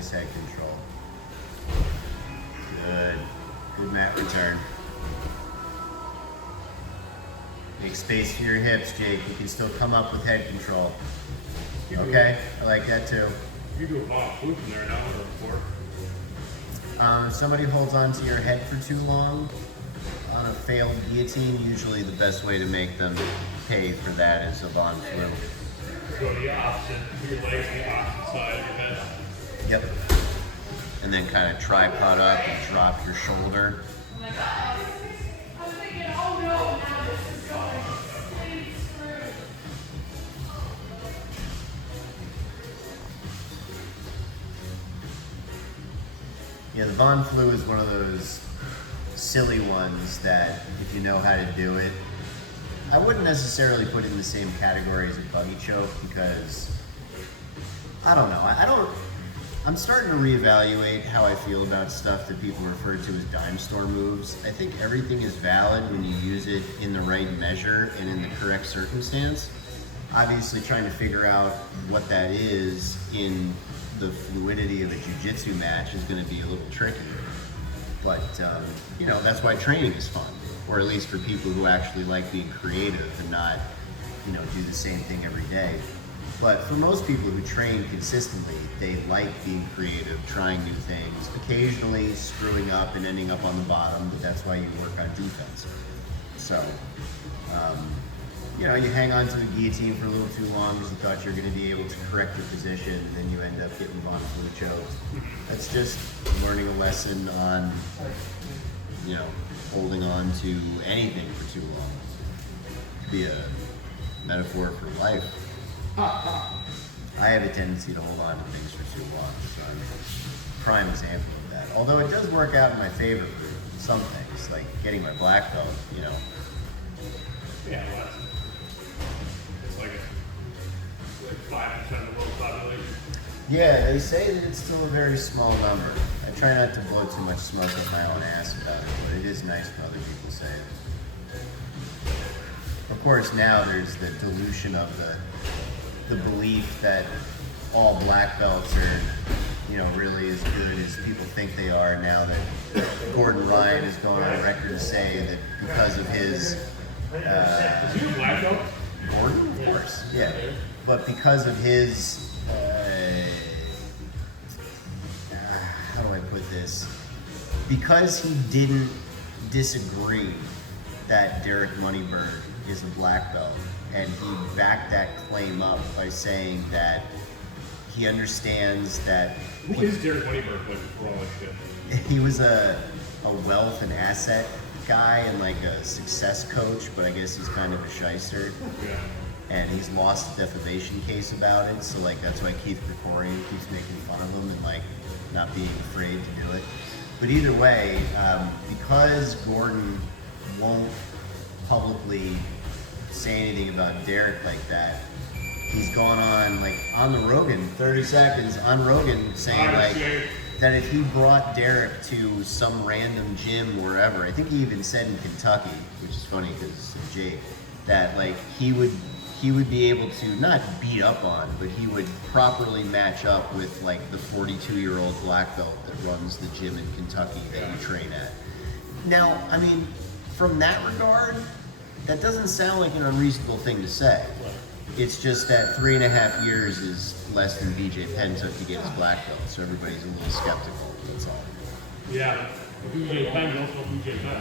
Nice head control. Good. Good mat return. Make space for your hips, Jake. You can still come up with head control. Okay, I like that too. You do a ball flip in there now or before? If somebody holds on to your head for too long on a failed guillotine, usually the best way to make them pay for that is a Von Flu. Go the opposite, your legs on the opposite side of your head. Yep. And then kind of tripod up and drop your shoulder. Yeah, the Von Flu is one of those silly ones that if you know how to do it, I wouldn't necessarily put it in the same category as a buggy choke because I don't know. I'm starting to reevaluate how I feel about stuff that people refer to as dime store moves. I think everything is valid when you use it in the right measure and in the correct circumstance. Obviously, trying to figure out what that is in the fluidity of a jiu-jitsu match is going to be a little trickier. But, you know, that's why training is fun, or at least for people who actually like being creative and not, you know, do the same thing every day. But for most people who train consistently, they like being creative, trying new things, occasionally screwing up and ending up on the bottom, but that's why you work on defense. So, you know, you hang on to the guillotine for a little too long because you thought you were going to be able to correct your position, and then you end up getting Von Flu choked. That's just learning a lesson on, you know, holding on to anything for too long. Could be a metaphor for life. I have a tendency to hold on to things for too long, so I'm a prime example of that. Although it does work out in my favor for some things, like getting my black belt, you know. Yeah, well, it's like 5% of the world's population. Yeah, they say that it's still a very small number. I try not to blow too much smoke up my own ass about it, but it is nice when other people say it. Of course, now there's the dilution of the belief that all black belts are, you know, really as good as people think they are now that Gordon Ryan is going on record to say that because of his Is he a black belt? Gordon, of course, yeah. But because of his, how do I put this? Because he didn't disagree that Derek Moneyberg is a black belt, and he backed that claim up by saying that he understands that Who is Derek Moneyberg for all that shit? he was a wealth and asset guy and like a success coach, but I guess he's kind of a shyster. Yeah. And he's lost a defamation case about it, so like that's why Keith Krikorian keeps making fun of him and like not being afraid to do it. But either way, because Gordon won't publicly say anything about Derek like that, he's gone on like on the Rogan, 30 seconds on Rogan saying like that if he brought Derek to some random gym wherever, I think he even said in Kentucky, which is funny because it's a Jake, that like he would be able to not beat up on, but he would properly match up with like the 42-year-old black belt that runs the gym in Kentucky that you train at. Now, I mean, from that regard, that doesn't sound like an unreasonable thing to say. It's just that 3.5 years is less than BJ Penn took to get his black belt, so everybody's a little skeptical, that's all. Yeah, but BJ Penn, also BJ Penn.